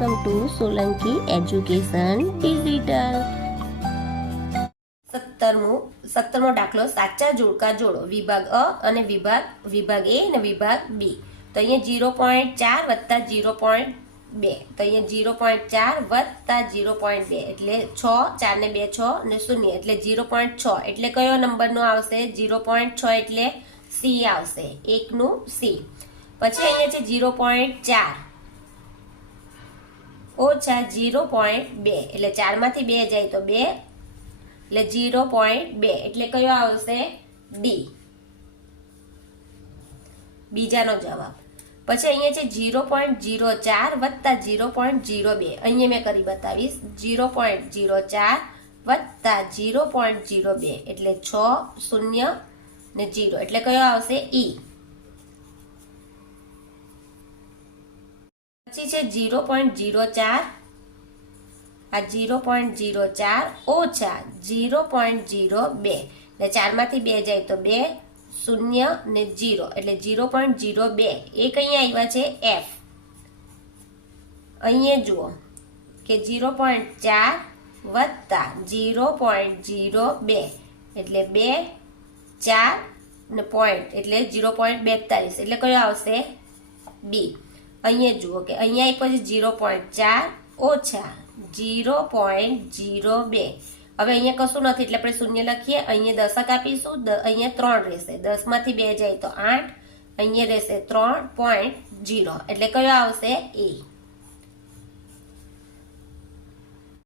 Welcome to Solanki education digital. 17મો દાખલો સાચા જોડકા જોડો. વિભાગ અ અને વિભાગ એ અને વિભાગ બી. તો અહીંયા 0.4 + 0.2. તો અહીંયા 0.4 + 0.2 એટલે 6, 4 ને 2 6 અને 0 એટલે 0.6 એટલે કયો નંબરનો આવશે? 0.6 એટલે સી આવશે, 1 નું સી. પછી અહીંયા છે 0.4 ઓછા 0.2 એટલે 4 માંથી 2 જાય તો 2 એટલે 0.2 એટલે કયો આવશે? ડી, બીજાનો જવાબ. પછી અહીંયા છે 0.04 + 0.02. અહીંયા મેં કરી બતાવીશ. 0.04 + 0.02 એટલે 6 0 ને 0 એટલે કયો આવશે? ઈ. પછી છે 0.04 આ 0.04 ઓછા 0.02 એટલે 4 માંથી 2 જાય તો 2 0 ને 0 એટલે 0.02. એક અહીંયા આવ્યા છે એફ. અહીંયા જુઓ કે 0.4 + 0.02 એટલે 2 4 ને પોઈન્ટ એટલે 0.42 એટલે કયો આવશે? બી. અહીંયા જુઓ કે અહીંયા આપ્યો છે 0.4 ઓછા 0.02. હવે અહીંયા કશું નથી એટલે આપણે શૂન્ય લખીએ. અહીંયા દશક આપીશું, અહીંયા 3 રહેશે. 10 માંથી 2 જાય તો 8, અહીંયા રહેશે 3.0 એટલે કયો આવશે? એ.